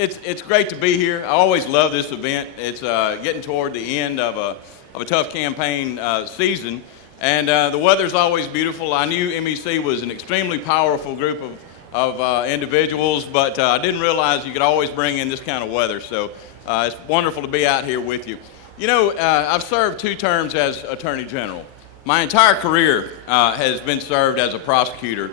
It's great to be here. I always love this event. It's getting toward the end of a tough campaign season, and the weather's always beautiful. I knew MEC was an extremely powerful group of individuals, but I didn't realize you could always bring in this kind of weather. So it's wonderful to be out here with you. You know, I've served 2 terms as Attorney General. My entire career has been served as a prosecutor,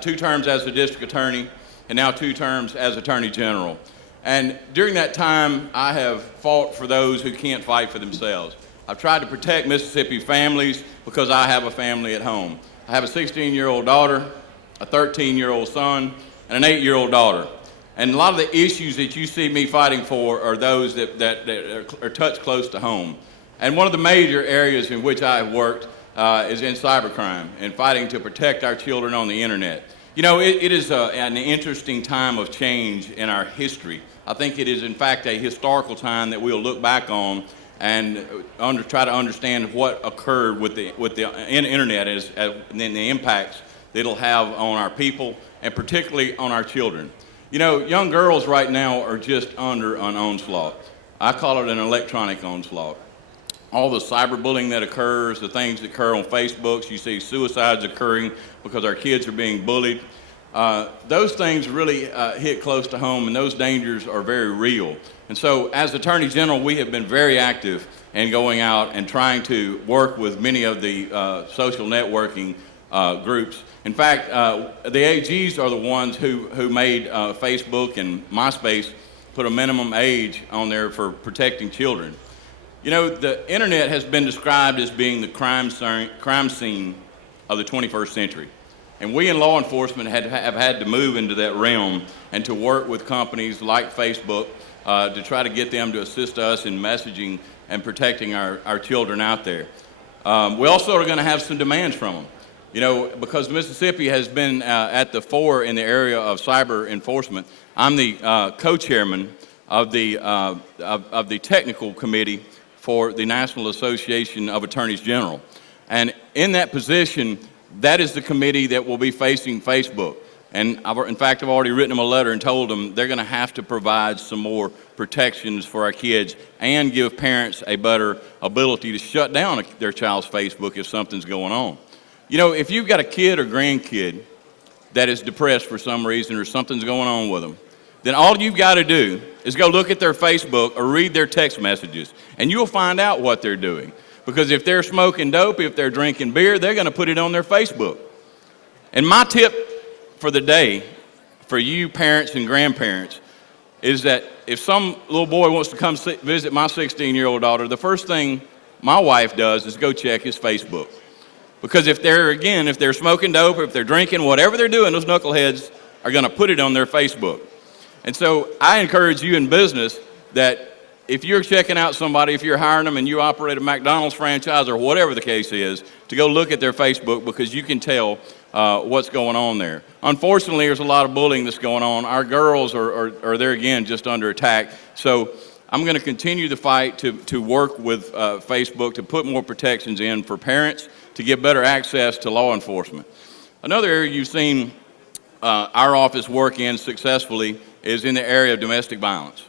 2 terms as a district attorney, and now 2 terms as Attorney General. And during that time, I have fought for those who can't fight for themselves. I've tried to protect Mississippi families because I have a family at home. I have a 16-year-old daughter, a 13-year-old son, and an 8-year-old daughter. And a lot of the issues that you see me fighting for are those that are touched close to home. And one of the major areas in which I have worked is in cybercrime and fighting to protect our children on the internet. You know, it is an interesting time of change in our history. I think it is, in fact, a historical time that we'll look back on and try to understand what occurred with the internet and the impacts that it'll have on our people and particularly on our children. You know, young girls right now are just under an onslaught. I call it an electronic onslaught. All the cyberbullying that occurs, the things that occur on Facebook, you see suicides occurring because our kids are being bullied. Those things really hit close to home, and those dangers are very real. And so as Attorney General, we have been very active in going out and trying to work with many of the social networking groups. In fact, the AGs are the ones who made Facebook and MySpace put a minimum age on there for protecting children. You know, the internet has been described as being the crime scene of the 21st century. And we in law enforcement have had to move into that realm and to work with companies like Facebook to try to get them to assist us in messaging and protecting our children out there. We also are going to have some demands from them. You know, because Mississippi has been at the fore in the area of cyber enforcement. I'm the co-chairman of the technical committee for the National Association of Attorneys General. And in that position, that is the committee that will be facing Facebook. And in fact, I've already written them a letter and told them they're going to have to provide some more protections for our kids and give parents a better ability to shut down their child's Facebook if something's going on. You know, if you've got a kid or grandkid that is depressed for some reason or something's going on with them, then all you've got to do is go look at their Facebook or read their text messages, and you'll find out what they're doing. Because if they're smoking dope, if they're drinking beer, they're going to put it on their Facebook. And my tip for the day for you parents and grandparents is that if some little boy wants to come visit my 16-year-old daughter, the first thing my wife does is go check his Facebook. Because if they're smoking dope or if they're drinking, whatever they're doing, those knuckleheads are going to put it on their Facebook. And so I encourage you in business that if you're checking out somebody, if you're hiring them and you operate a McDonald's franchise or whatever the case is, to go look at their Facebook because you can tell what's going on there. Unfortunately, there's a lot of bullying that's going on. Our girls are there again just under attack. So I'm going to continue the fight to work with Facebook to put more protections in for parents to get better access to law enforcement. Another area you've seen our office work in successfully is in the area of domestic violence.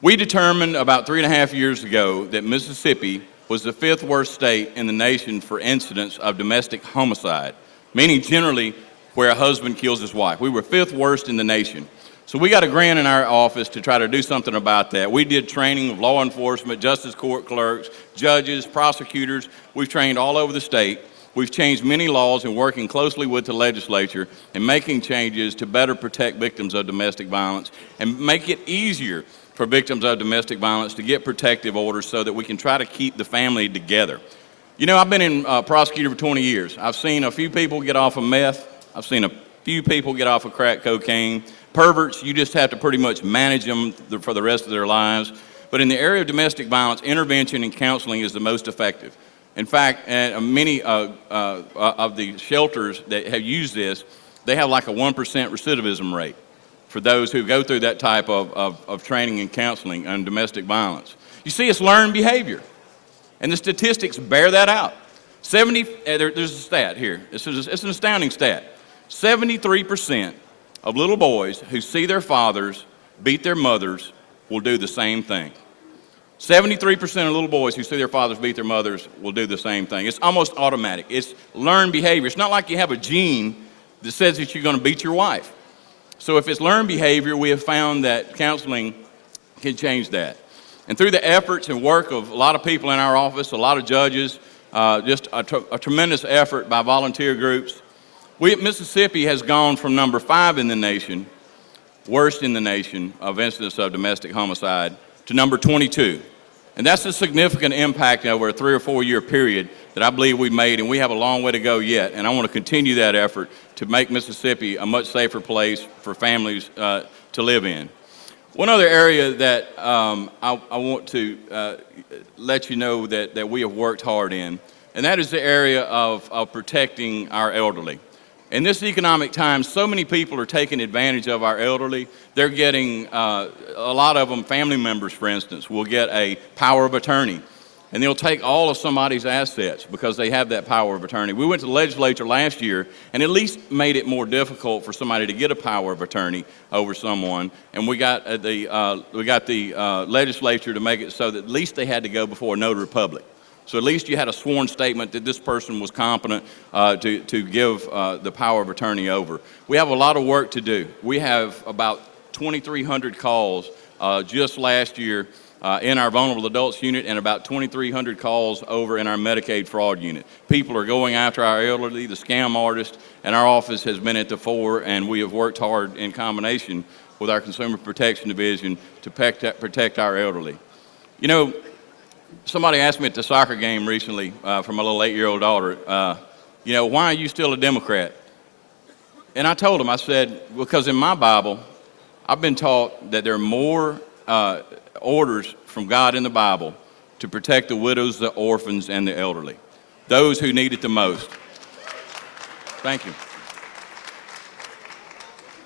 We determined about 3.5 years ago that Mississippi was the 5th worst state in the nation for incidents of domestic homicide, meaning generally where a husband kills his wife. We were 5th worst in the nation. So we got a grant in our office to try to do something about that. We did training of law enforcement, justice court clerks, judges, prosecutors. We've trained all over the state. We've changed many laws and working closely with the legislature and making changes to better protect victims of domestic violence and make it easier for victims of domestic violence to get protective orders so that we can try to keep the family together. You know, I've been in prosecutor for 20 years. I've seen a few people get off of meth. I've seen a few people get off of crack cocaine. Perverts, you just have to pretty much manage them for the rest of their lives. But in the area of domestic violence, intervention and counseling is the most effective. In fact, many of the shelters that have used this, they have like a 1% recidivism rate for those who go through that type of training and counseling on domestic violence. You see, it's learned behavior, and the statistics bear that out. There's a stat here. It's an astounding stat. 73% of little boys who see their fathers beat their mothers will do the same thing. 73% of little boys who see their fathers beat their mothers will do the same thing. It's almost automatic. It's learned behavior. It's not like you have a gene that says that you're going to beat your wife. So if it's learned behavior, we have found that counseling can change that. And through the efforts and work of a lot of people in our office, a lot of judges, just a tremendous effort by volunteer groups, Mississippi has gone from number 5 in the nation, worst in the nation of incidents of domestic homicide, to number 22. And that's a significant impact over a 3 or 4 year period that I believe we've made, and we have a long way to go yet. And I want to continue that effort to make Mississippi a much safer place for families to live in. One other area that I want to let you know that we have worked hard in, and that is the area of protecting our elderly. In this economic time, so many people are taking advantage of our elderly. They're getting, a lot of them, family members, for instance, will get a power of attorney. And they'll take all of somebody's assets because they have that power of attorney. We went to the legislature last year and at least made it more difficult for somebody to get a power of attorney over someone. And we got the legislature to make it so that at least they had to go before a notary public. So at least you had a sworn statement that this person was competent to give the power of attorney over. We have a lot of work to do. We have about 2,300 calls just last year in our vulnerable adults unit, and about 2,300 calls over in our Medicaid fraud unit. People are going after our elderly, the scam artists, and our office has been at the fore, and we have worked hard in combination with our Consumer Protection Division to protect our elderly. You know, somebody asked me at the soccer game recently from my little 8-year-old daughter, why are you still a Democrat? And I told him, I said, because in my Bible, I've been taught that there are more orders from God in the Bible to protect the widows, the orphans, and the elderly, those who need it the most. Thank you.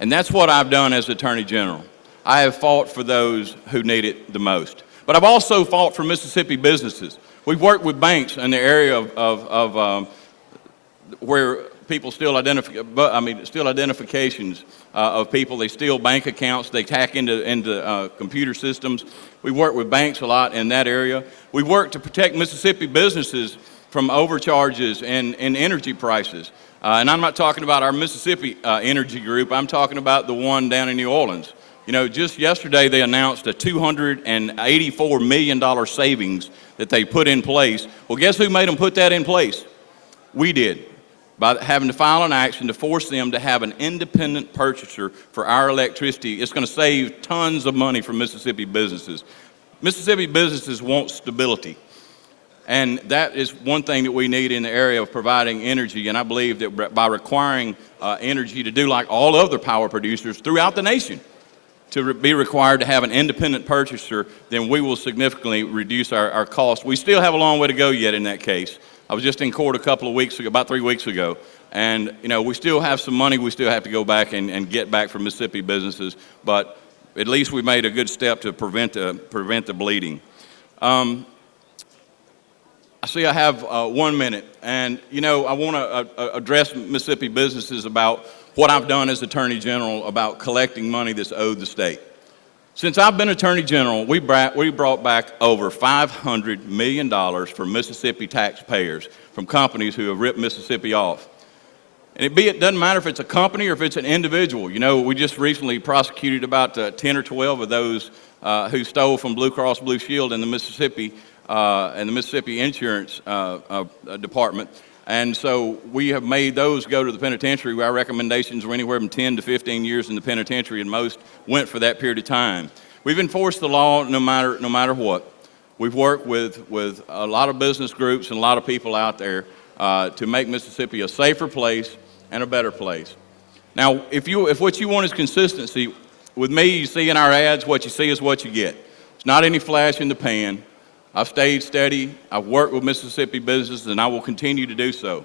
And that's what I've done as Attorney General. I have fought for those who need it the most. But I've also fought for Mississippi businesses. We've worked with banks in the area of where people steal identifications of people. They steal bank accounts. They hack into computer systems. We work with banks a lot in that area. We work to protect Mississippi businesses from overcharges and energy prices. And I'm not talking about our Mississippi energy group. I'm talking about the one down in New Orleans. You know, just yesterday they announced a $284 million savings that they put in place. Well, guess who made them put that in place? We did, by having to file an action to force them to have an independent purchaser for our electricity. It's going to save tons of money for Mississippi businesses. Mississippi businesses want stability. And that is one thing that we need in the area of providing energy. And I believe that by requiring energy to do like all other power producers throughout the nation, to be required to have an independent purchaser, then we will significantly reduce our costs. We still have a long way to go yet in that case. I was just in court about 3 weeks ago, and we still have some money we still have to go back and get back from Mississippi businesses, but at least we made a good step to prevent the bleeding. I see I have 1 minute, and I want to address Mississippi businesses about what I've done as Attorney General about collecting money that's owed the state. Since I've been Attorney General, we brought back over $500 million for Mississippi taxpayers from companies who have ripped Mississippi off. And it doesn't matter if it's a company or if it's an individual. We just recently prosecuted about 10 or 12 of those who stole from Blue Cross Blue Shield in the Mississippi Insurance Department. And so we have made those go to the penitentiary. Our recommendations were anywhere from 10 to 15 years in the penitentiary, and most went for that period of time. We've enforced the law no matter what. We've worked with a lot of business groups and a lot of people out there to make Mississippi a safer place and a better place. Now, if what you want is consistency, with me, you see in our ads, what you see is what you get. It's not any flash in the pan. I've stayed steady. I've worked with Mississippi businesses, and I will continue to do so.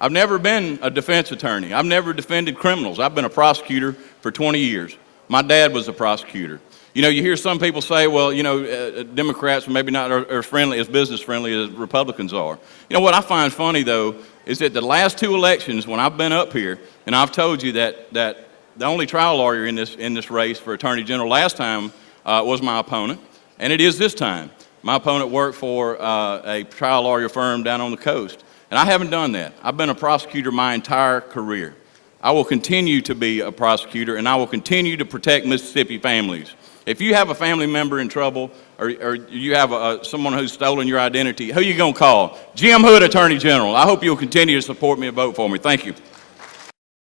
I've never been a defense attorney. I've never defended criminals. I've been a prosecutor for 20 years. My dad was a prosecutor. You hear some people say, well, Democrats are maybe not as business friendly as Republicans are. What I find funny, though, is that the last 2 elections, when I've been up here, and I've told you that the only trial lawyer in this race for Attorney General. Last time was my opponent, and it is this time. My opponent worked for a trial lawyer firm down on the coast, and I haven't done that. I've been a prosecutor my entire career. I will continue to be a prosecutor, and I will continue to protect Mississippi families. If you have a family member in trouble, or you have someone who's stolen your identity, who you going to call? Jim Hood, Attorney General. I hope you'll continue to support me and vote for me. Thank you.